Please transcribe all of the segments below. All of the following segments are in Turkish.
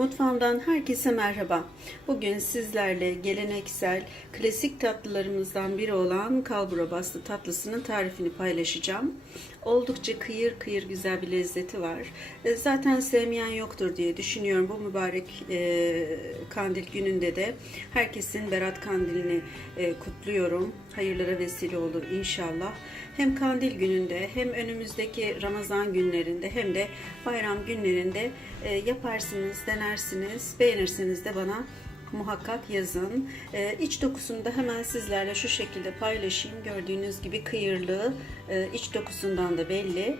Mutfağımdan herkese merhaba. Bugün sizlerle geleneksel klasik tatlılarımızdan biri olan kalbura bastı tatlısının tarifini paylaşacağım. Oldukça kıyır kıyır güzel bir lezzeti var. E, Zaten sevmeyen yoktur diye düşünüyorum. Bu mübarek e, kandil gününde de herkesin Berat Kandilini e, kutluyorum. Hayırlara vesile olur inşallah. Hem kandil gününde hem önümüzdeki Ramazan günlerinde hem de bayram günlerinde yaparsınız, denersiniz. Beğenirseniz de bana muhakkak yazın. E, iç dokusunu da hemen sizlerle şu şekilde paylaşayım. Gördüğünüz gibi kıyırlığı e, iç dokusundan da belli.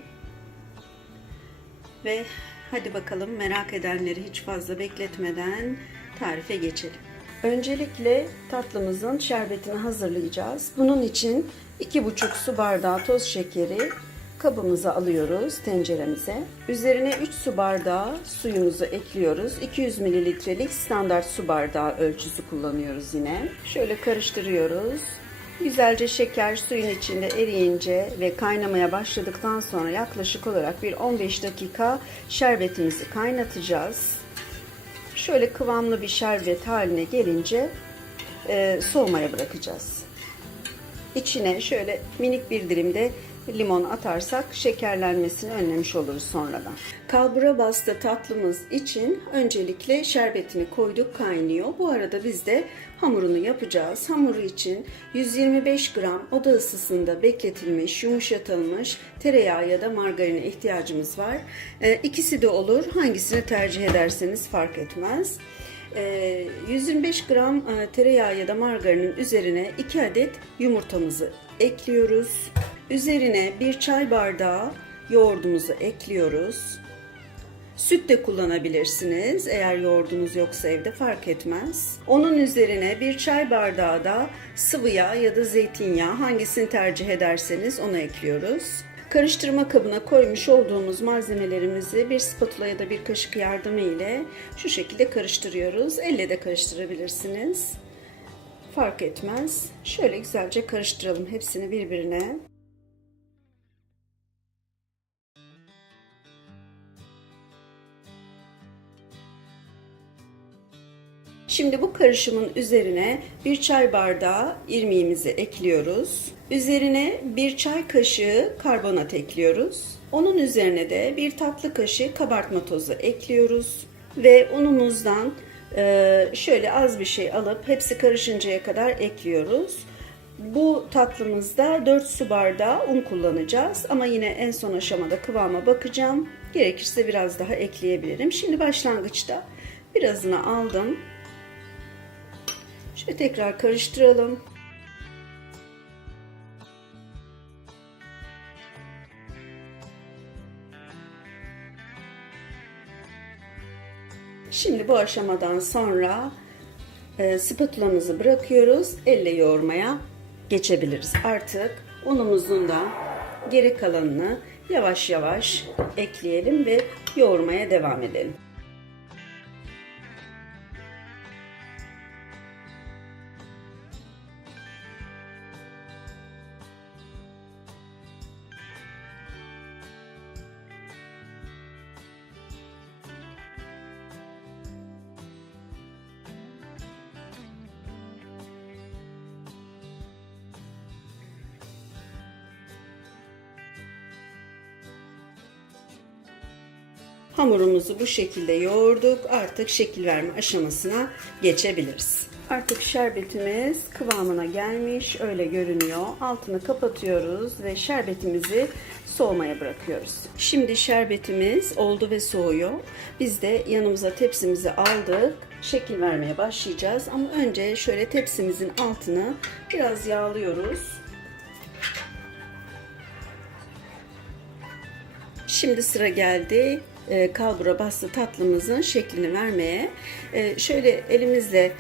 Ve hadi bakalım merak edenleri hiç fazla bekletmeden tarife geçelim. Öncelikle tatlımızın şerbetini hazırlayacağız. Bunun için 2,5 su bardağı toz şekeri kabımıza alıyoruz tenceremize. Üzerine 3 su bardağı suyumuzu ekliyoruz. 200 mililitrelik standart su bardağı ölçüsü kullanıyoruz yine. Şöyle karıştırıyoruz. Güzelce şeker suyun içinde eriyince ve kaynamaya başladıktan sonra yaklaşık olarak bir 15 dakika şerbetimizi kaynatacağız. Şöyle kıvamlı bir şerbet haline gelince e, soğumaya bırakacağız. İçine şöyle minik bir dilimde limon atarsak şekerlenmesini önlemiş oluruz sonradan. Kalbura bastı tatlımız için öncelikle şerbetini koyduk kaynıyor. Bu arada biz de hamurunu yapacağız. Hamuru için 125 gram oda ısısında bekletilmiş, yumuşatılmış tereyağı ya da margarine ihtiyacımız var. Ee, ikisi de olur. Hangisini tercih ederseniz fark etmez. Ee, 125 gram e, tereyağı ya da margarinin üzerine 2 adet yumurtamızı ekliyoruz. Üzerine bir çay bardağı yoğurdumuzu ekliyoruz. Süt de kullanabilirsiniz. Eğer yoğurdunuz yoksa evde fark etmez. Onun üzerine bir çay bardağı da sıvı yağ ya da zeytinyağı hangisini tercih ederseniz onu ekliyoruz. Karıştırma kabına koymuş olduğumuz malzemelerimizi bir spatula ya da bir kaşık yardımı ile şu şekilde karıştırıyoruz. Elle de karıştırabilirsiniz. Fark etmez. Şöyle güzelce karıştıralım hepsini birbirine. Şimdi bu karışımın üzerine bir çay bardağı irmiğimizi ekliyoruz. Üzerine bir çay kaşığı karbonat ekliyoruz. Onun üzerine de bir tatlı kaşığı kabartma tozu ekliyoruz. Ve unumuzdan e, şöyle az bir şey alıp hepsi karışıncaya kadar ekliyoruz. Bu tatlımızda 4 su bardağı un kullanacağız ama yine en son aşamada kıvama bakacağım. Gerekirse biraz daha ekleyebilirim. Şimdi başlangıçta birazını aldım. Şöyle tekrar karıştıralım. Şimdi bu aşamadan sonra e, spatulamızı bırakıyoruz. Elle yoğurmaya geçebiliriz. Artık unumuzun da geri kalanını yavaş yavaş ekleyelim ve yoğurmaya devam edelim. Hamurumuzu bu şekilde yoğurduk. Artık şekil verme aşamasına geçebiliriz. Artık şerbetimiz kıvamına gelmiş. Öyle görünüyor. Altını kapatıyoruz ve şerbetimizi soğumaya bırakıyoruz. Şimdi şerbetimiz oldu ve soğuyor. Biz de yanımıza tepsimizi aldık. Şekil vermeye başlayacağız. Ama önce şöyle tepsimizin altını biraz yağlıyoruz. Şimdi sıra geldi kalbura bastı tatlımızın şeklini vermeye. E, şöyle elimizle e,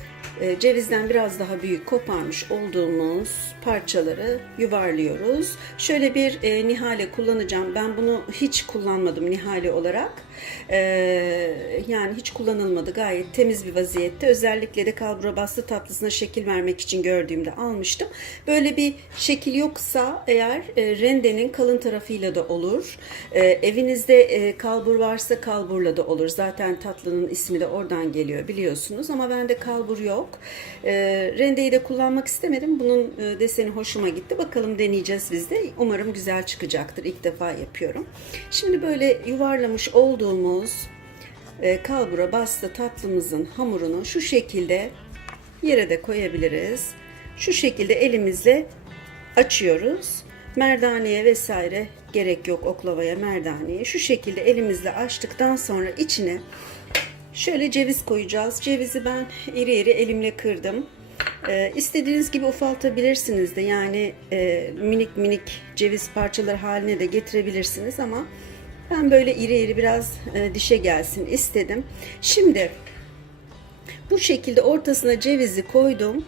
cevizden biraz daha büyük koparmış olduğumuz parçaları yuvarlıyoruz. Şöyle bir e, nihale kullanacağım. Ben bunu hiç kullanmadım nihale olarak. E, yani hiç kullanılmadı. Gayet temiz bir vaziyette. Özellikle de kalbura bastı tatlısına şekil vermek için gördüğümde almıştım. Böyle bir şekil yoksa eğer e, rendenin kalın tarafıyla da olur. E, evinizde e, kalbur varsa kalburla da olur. Zaten tatlının ismi de oradan geliyor biliyorsunuz. Ama bende kalbur yok. E, rendeyi de kullanmak istemedim. Bunun e, deseni hoşuma gitti. Bakalım deneyeceğiz biz de. Umarım güzel çıkacaktır. İlk defa yapıyorum. Şimdi böyle yuvarlamış olduğumuz e, kalbura bastı tatlımızın hamurunu şu şekilde yere de koyabiliriz. Şu şekilde elimizle açıyoruz. Merdaneye vesaire gerek yok oklavaya merdaneye. Şu şekilde elimizle açtıktan sonra içine şöyle ceviz koyacağız. Cevizi ben iri iri elimle kırdım. Ee, istediğiniz gibi ufaltabilirsiniz de yani e, minik minik ceviz parçaları haline de getirebilirsiniz ama ben böyle iri iri biraz e, dişe gelsin istedim. Şimdi bu şekilde ortasına cevizi koydum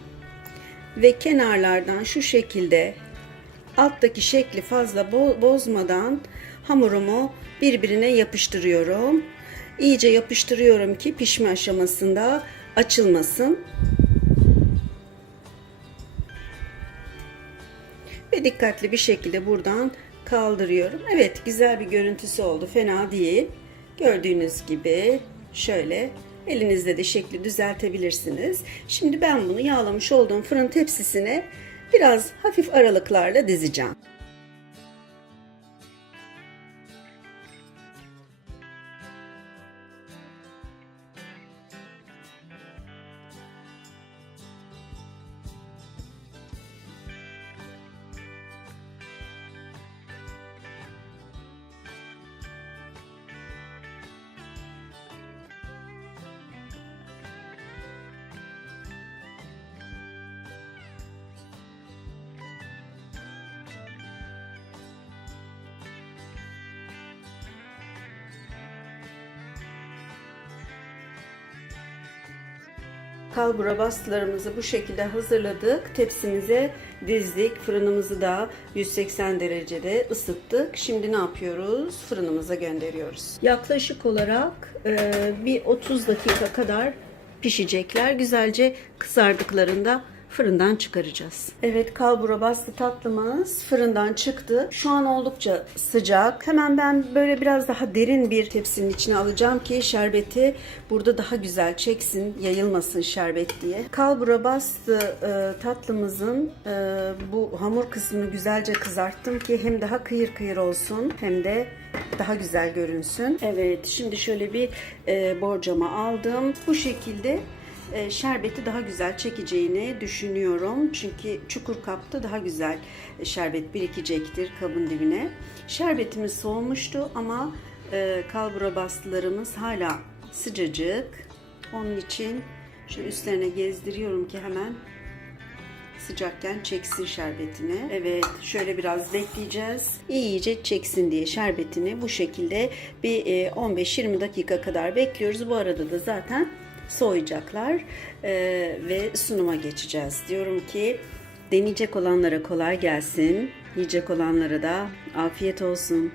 ve kenarlardan şu şekilde alttaki şekli fazla bo- bozmadan hamurumu birbirine yapıştırıyorum. İyice yapıştırıyorum ki pişme aşamasında açılmasın. Ve dikkatli bir şekilde buradan kaldırıyorum. Evet güzel bir görüntüsü oldu. Fena değil. Gördüğünüz gibi şöyle elinizde de şekli düzeltebilirsiniz. Şimdi ben bunu yağlamış olduğum fırın tepsisine biraz hafif aralıklarla dizeceğim. Kalbura bastılarımızı bu şekilde hazırladık. Tepsimize dizdik. Fırınımızı da 180 derecede ısıttık. Şimdi ne yapıyoruz? Fırınımıza gönderiyoruz. Yaklaşık olarak e, bir 30 dakika kadar pişecekler. Güzelce kızardıklarında fırından çıkaracağız. Evet kalbura bastı tatlımız fırından çıktı. Şu an oldukça sıcak. Hemen ben böyle biraz daha derin bir tepsinin içine alacağım ki şerbeti burada daha güzel çeksin, yayılmasın şerbet diye. Kalbura bastı e, tatlımızın e, bu hamur kısmını güzelce kızarttım ki hem daha kıyır kıyır olsun hem de daha güzel görünsün. Evet şimdi şöyle bir e, borcama aldım. Bu şekilde şerbeti daha güzel çekeceğini düşünüyorum. Çünkü çukur kapta daha güzel şerbet birikecektir kabın dibine. Şerbetimiz soğumuştu ama e, kalbura bastılarımız hala sıcacık. Onun için şöyle üstlerine gezdiriyorum ki hemen sıcakken çeksin şerbetini. Evet şöyle biraz bekleyeceğiz. İyice çeksin diye şerbetini bu şekilde bir 15-20 dakika kadar bekliyoruz. Bu arada da zaten soğuyacaklar Ee, ve sunuma geçeceğiz. Diyorum ki deneyecek olanlara kolay gelsin. Yiyecek olanlara da afiyet olsun.